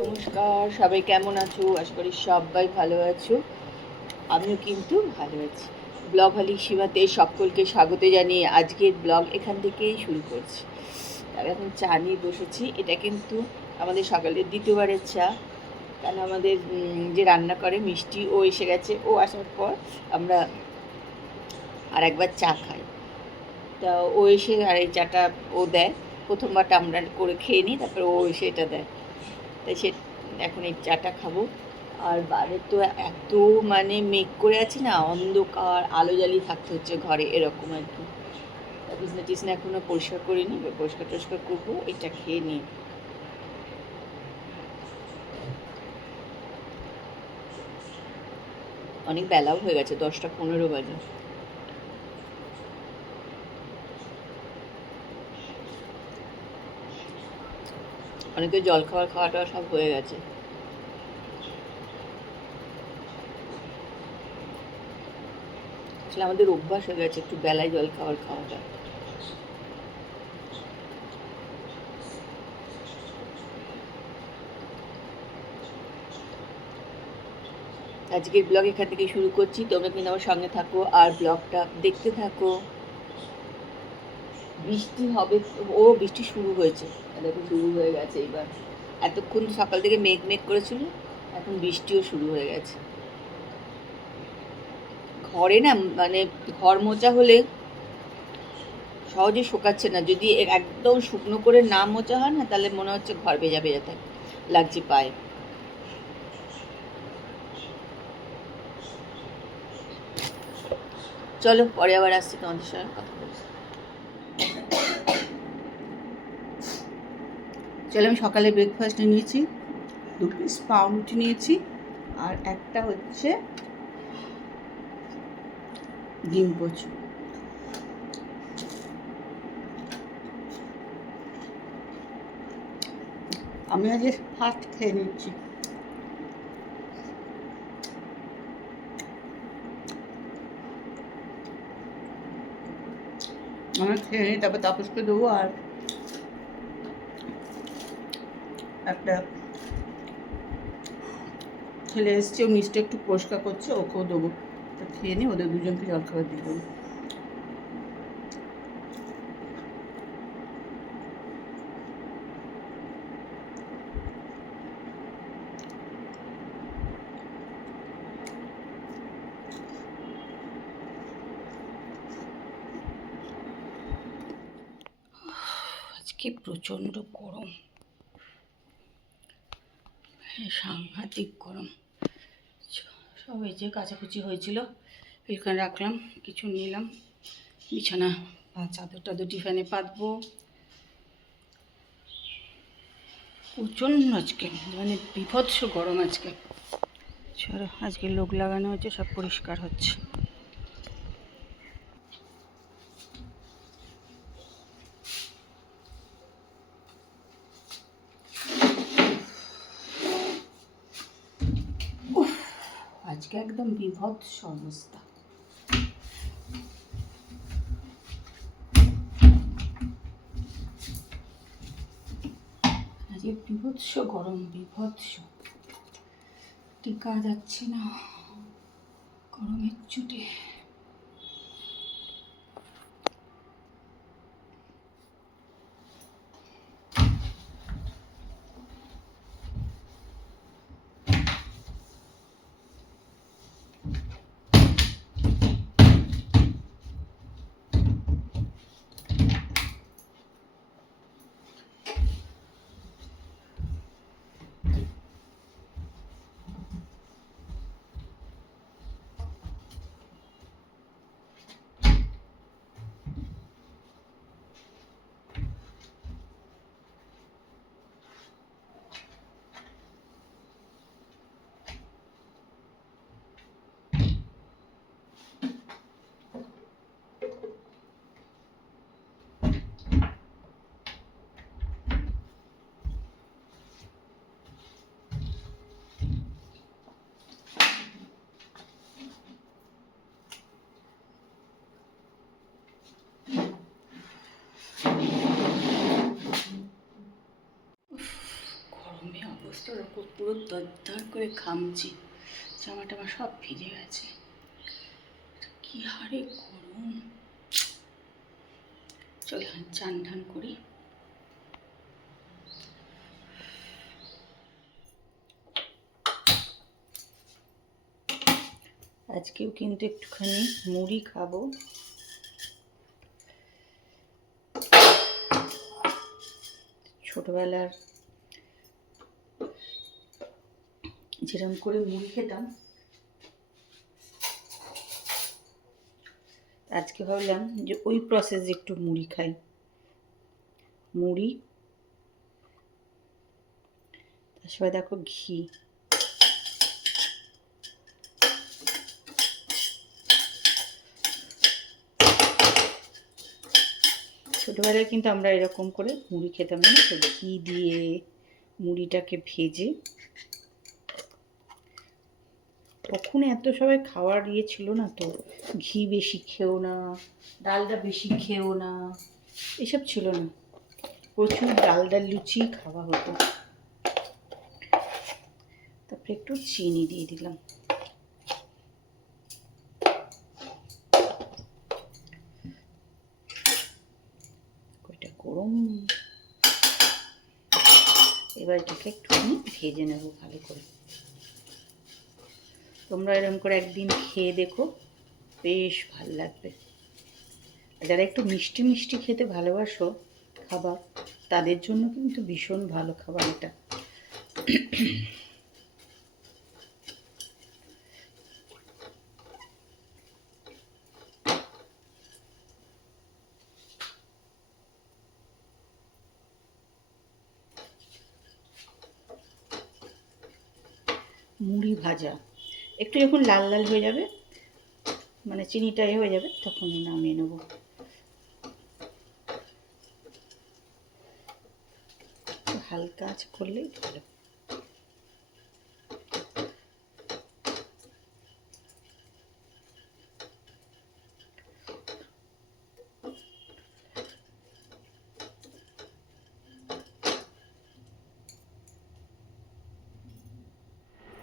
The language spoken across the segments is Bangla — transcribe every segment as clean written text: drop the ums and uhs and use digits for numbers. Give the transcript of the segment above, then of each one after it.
নমস্কার, সবাই কেমন আছো? আশা করি সবাই ভালো আছো। আমিও কিন্তু ভালো আছি। ব্লগ হলি সীমাতে সকলকে স্বাগত জানিয়ে আজকের ব্লগ এখান থেকেই শুরু করছি। আমি এখন চা নিয়ে বসেছি। এটা কিন্তু আমাদের সকালের দ্বিতীয়বারের চা। কারণ আমাদের যে রান্না করে মিষ্টি, ও এসে গেছে। ও আসার পর আমরা আর একবার চা খাই। তা ও এসে আর এই চাটা ও দেয়। প্রথমবারটা আমরা করে খেয়ে নিই, তারপরে ও এসে এটা দেয়। তাই সে এখন এই চাটা খাবো। আর বাইরে তো এত মানে মেঘ করে আছে না, অন্ধকার, আলো জ্বালিয়ে থাকতে হচ্ছে ঘরে, এরকম আর কি। বিছনা টিছনা এখনো পরিষ্কার করিনি, পরিষ্কার টরিষ্কার করবো, এটা খেয়ে নিই। অনেক বেলাও হয়ে গেছে, 10টা 15 বাজে। অনেকে জল খাওয়াটা সব হয়ে গেছে। আসলে আমাদের অভ্যাস হয়ে গেছে একটু বেলায় জল খাওয়াটা। আজকের ব্লগ এখান থেকে শুরু করছি। তোমরা কিন্তু আমার সঙ্গে থাকো আর ব্লগটা দেখতে থাকো। বৃষ্টি হবে, ও বৃষ্টি শুরু হয়েছে, দেখো শুরু হয়ে গেছে এবার। এতক্ষণ সকাল থেকে মেঘ মেঘ করেছিল, এখন বৃষ্টিও শুরু হয়ে গেছে। ঘরে না মানে ঘর মোছা হলে সহজে শোকাচ্ছে না। যদি একদম শুকনো করে না মোছা হয় না, তাহলে মনে হচ্ছে ঘর ভেজা ভেজা থাকে, লাগছে পায়ে। চলো পরে আবার আসছি তোমাদের সঙ্গে কথা বলছি। চলো, আমি সকালে ব্রেকফাস্টে নিয়েছি 2 পিস পাউরুটি নিয়েছি, আর একটা হচ্ছে ডিম কচু। আমি আজ ফার্স্ট খেয়ে নিচ্ছি। আমি খেয়ে নিই, তারপর তাপসকে দেবো। আর একটা ছেলে এসছে, ও নিচটা একটু পরিষ্কার করছে, ওকেও দেবো। তা খেয়ে নিই, ওদের দুজনকে জলখাবার দিয়ে দেবো। আজকে প্রচণ্ড গরম, সাংঘাতিক গরম। সব এই যে কাচাকুচি হয়েছিল, এখানে রাখলাম, কিছু নিলাম, বিছানা বা চাদর টাদর টিফানে পাতবো। প্রচণ্ড আজকে মানে বিভৎস গরম আজকে। চলো, আজকে লোক লাগানো হচ্ছে, সব পরিষ্কার হচ্ছে। আজকে একদম বিভৎস অবস্থা। আজকে বিভৎস গরম, বিভৎস, টিকা যাচ্ছে না গরমের চুটে। দেখো পুরো দরদর করে ঘামছি, জামা টামা সব ভিজে গেছে, কি হারে গরম। চল চান ঠান করি। আজকেও কিন্তু একটুখানি মুড়ি খাবো। ছোটবেলার যেরকম করে মুড়ি খেতাম, আজকে ভাবলাম যে ওই প্রসেসে একটু মুড়ি খাই। মুড়ি, তার সাথে দেখো ঘি। ছোটোবেলায় কিন্তু আমরা এরকম করে মুড়ি খেতাম না, তো ঘি দিয়ে মুড়িটাকে ভেজে। তখন এত সবাই খাওয়ার ইয়ে ছিল না, তো ঘি বেশি খেও না, ডালটা বেশি খেও না, এসব ছিল না। প্রচুর ডাল লুচি খাওয়া হতো। তারপরে একটু চিনি দিয়ে দিলাম। কয়টা গরম। এবার এটাকে একটুখানি ভেজে নেব ভালো করে। তোমরা এরকম করে একদিন খেয়ে দেখো, বেশ ভালো লাগবে। যারা একটু মিষ্টি মিষ্টি খেতে ভালোবাসো খাবার, তাদের জন্য কিন্তু ভীষণ ভালো খাবার এটা। মুড়ি ভাজা একটু যখন লাল লাল হয়ে যাবে, মানে চিনিটা হয়ে যাবে, তখন নামিয়ে নেব। হালকা আঁচ করলেই ভালো।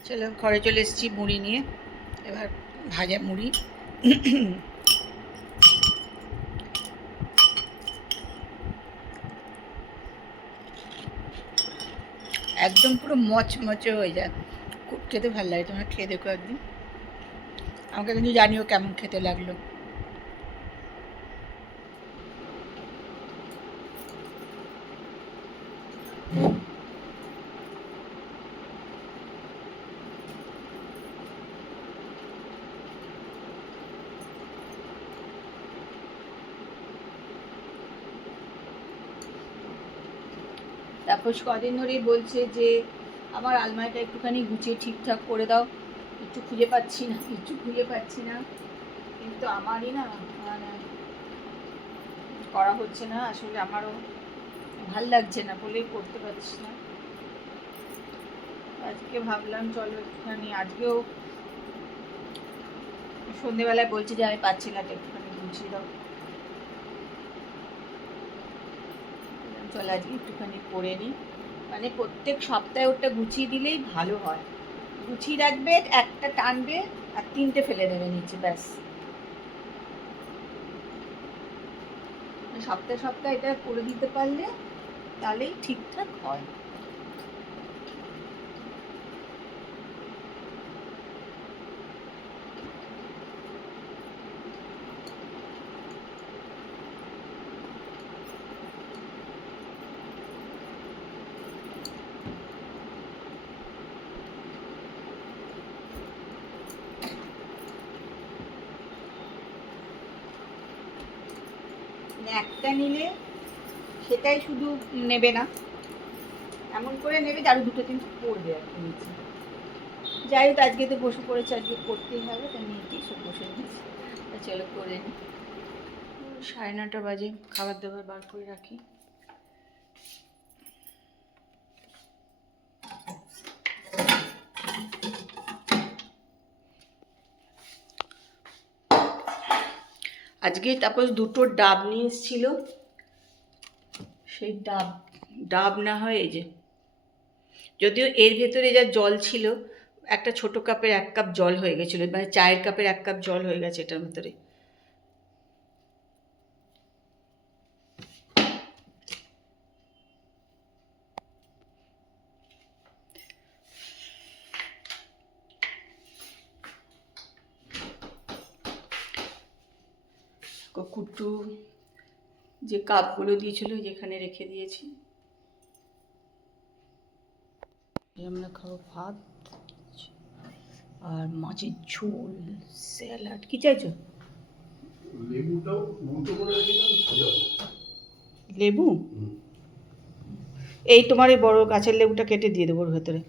চলো ঘরে চলে এসেছি মুড়ি নিয়ে। এবার ভাজা মুড়ি। একদম পুরো মচমচে হয়ে যায়, খুব খেতে ভালো লাগে। তোমরা খেয়ে দেখো একদিন, আমাকে কিন্তু জানিও কেমন খেতে লাগলো। তারপর কদিন ধরেই বলছে যে আমার আলমারিটা একটুখানি গুছিয়ে ঠিকঠাক করে দাও, কিছু খুঁজে পাচ্ছি না। কিন্তু আমারই না, মানে করা হচ্ছে না। আসলে আমারও ভাল লাগছে না বলেই করতে পারছি না। আজকে ভাবলাম চলো একটুখানি, আজকেও সন্ধেবেলায় বলছি যে আমি পাচ্ছি না, একটুখানি গুছিয়ে দাও। চলো আজকে একটুখানি করে নিই, মানে প্রত্যেক সপ্তাহে ওটা গুছিয়ে দিলেই ভালো হয়। গুছিয়ে রাখবে, একটা টানবে আর তিনটে ফেলে দেবে নিচে, ব্যাস। সপ্তাহে সপ্তাহে এটা করে দিতে পারলে তাহলেই ঠিকঠাক হয়। একটা নিলে সেটাই শুধু নেবে না, এমন করে নেবে যে আরো দুটো তিনটে পড়বে আর কি নিচে। যাই হোক, আজকে তো বসে পড়েছে, আজকে করতেই হবে, তাই নিয়ে সব বসে নিয়েছি। চলো করে নিই। 9:30 বাজে, খাবার দাবার বার করে রাখি। আজকে তারপর দুটো ডাব নিয়ে এসেছিল, সেই ডাব না হয় এই যে যদিও এর ভেতরে যা জল ছিল, একটা ছোট কাপের 1 কাপ জল হয়ে গেছিলো, মানে চায়ের কাপের 1 কাপ জল হয়ে গেছে এটার ভেতরে। কুট্টু যে কাপগুলো দিয়েছিল যেখানে রেখে দিয়েছি। আমরা খাবো ভাত আর মাছের ঝোল, স্যালাড। কি চাইছো? লেবু? এই তোমার এই বড় গাছের লেবুটা কেটে দিয়ে দেবো ওর ভেতরে।